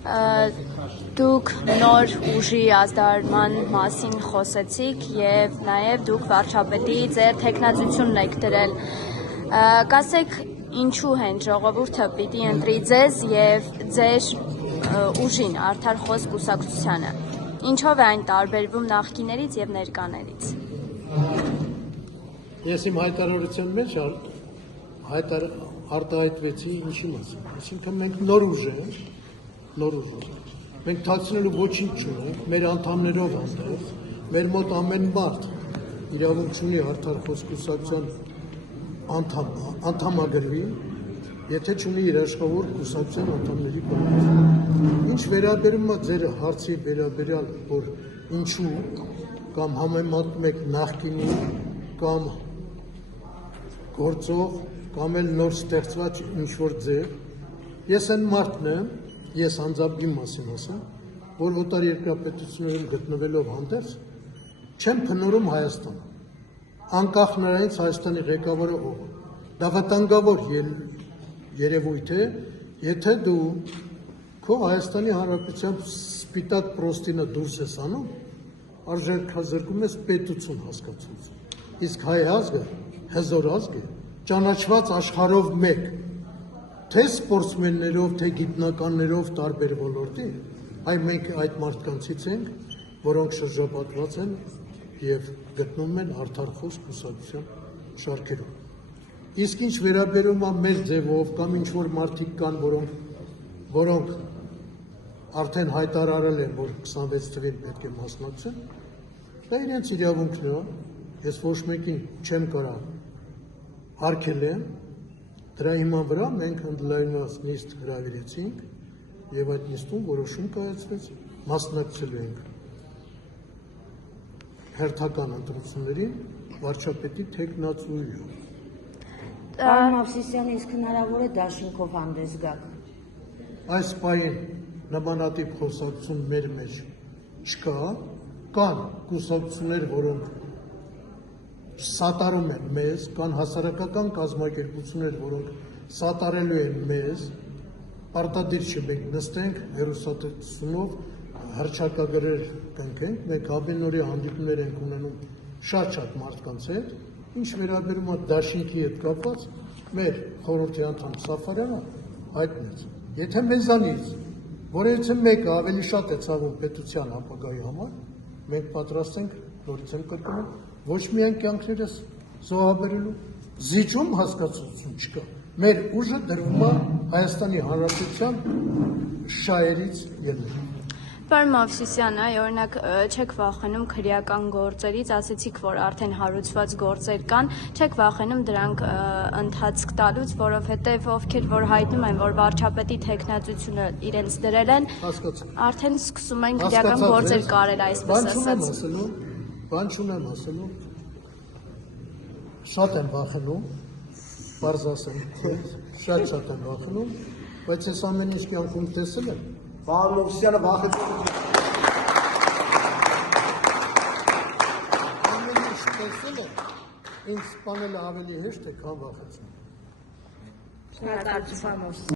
Դուք նոր ուժի ազդարարման մասին խոսեցիք և նաև դուք վարչապետի ձեր թեկնածությունն եք դրել։ Կասեք, ինչու հենց ժողովուրդը պիտի ընտրի ձեզ և ձեր ուժին, Արդար խոսք կուսակցությանը։ Ինչով է այն տարբերվում նախկիներից և ներկաներից։ Ես իմ հայտարարության մեջ արտահայտվեցի ինչի մասին։ Այսինքն մենք նոր ուժ ենք, մենք թաքցնելու ոչինչ չունենք, մեր անդամներով հանդերձ, մեր մոտ ամեն մարդ իրավունք ունի Արդար խոսք կուսակցության անդամագրվի, եթե չունի իր աշխատավոր կուսակցության անդամների բանից։ Ինչ վերաբերում է ձեր հարցի վերաբերյալ, որ ինչու կամ համեմատում եք նախկինի կամ գործող կամ էլ նոր ստեղծված ինչ-որ ձև, ես այն մարդն եմ, ես անձամբ իմ մասին ասեմ, որ օտար երկրապետություններում գտնվելով հանդերձ, չեմ փնորում Հայաստանը, անկախ նրանից Հայաստանի ղեկավարը ով է։ Դա վտանգավոր երևույթ է, եթե դու քո Հայաստանի Հանրապետության սպիտակ պրոստինը դուրս ես անում, արժեքազրկում ես պետություն հասկացություն։ Իսկ հայ ազգը հզոր ազգ է, ճանաչված աշխարհով մեկ, թե սպորտսմեններով, թե գիտնականներով տարբեր ոլորտի, մենք այդ մարդկանցից ենք, որոնք շրջապատված են և գտնվում են Արդար խոսք կուսակցության շարքերում։ Իսկ ինչ վերաբերում է մեր ձևով կամ ինչ-որ մարդիկ կան, որոնք արդեն հայտարարել են, որ 26 թվին պետք է մասնակցեն, դա իրենց իրավունքն է, ես ոչ մեկին չեմ կարող արգելեմ, դրա հիման վրա մենք ընդլայնված նիստ հրավիրեցինք և այդ նիստում որոշում կայացվեց, մասնակցելու ենք հերթական ընտրություններին վարչապետի թեկնածուով։ Պարոն Մովսիսյան, իսկ հնարավոր է դաշինքով հանդես գաք։ Այս պահին նմանատիպ խոսակցություն մեր մեջ չկա, կան կուսակցություններ, որոնք սատարում են մեզ, կան հասարակական կազմակերպություններ, որոնք սատարելու են մեզ, պարտադիր չէ մենք նստենք հեռուստատեսությունով հռչակագրեր կնքենք, մենք ամենօրյա հանդիպումներ ենք ունենում շատ մարդկանց հետ, ինչ վերաբերում է դաշինքի հետ կապված, մեր խորհրդի անդամ Սաֆարյանը հայտնեց, եթե մեզանից որևիցե մեկը ավելի շատ է ցավում պետության ապագայի համար, մենք պատրաստ ենք, նորից եմ կրկնում, ոչ միայն կյանքներս զոհաբերելու, զիջում հասկացություն չկա, մեր ուժը դրվում է Հայաստանի Հանրապետության շահերից ելնելու։ Պարոն Մովսիսյան, օրինակ չեք վախենում քրեական գործերից, ասեցիք, որ արդեն հարուցված գործեր կան, չեք վախենում դրանք ընթացք տալուց, որովհետև ովքեր որ հայտնում են, որ վարչապետի թեկնածությունը իրենց դրել են, արդեն սկսում են քրեական գործեր կարել, այսպես ասած։ Բան չունեմ ասելու, շատ եմ վախենում, պարզ ասեմ, շատ եմ վախենում, բայց ես ամեն ինչ կյանքում տեսել եմ, Պարոն Մովսիսյանը վախեցնում ամեն ինչ տեսել եմ, ինձ սպանելը ավելի հեշտ է, քան վախեցնում։ Շնորհակալություն, պարոն Մովսիսյան։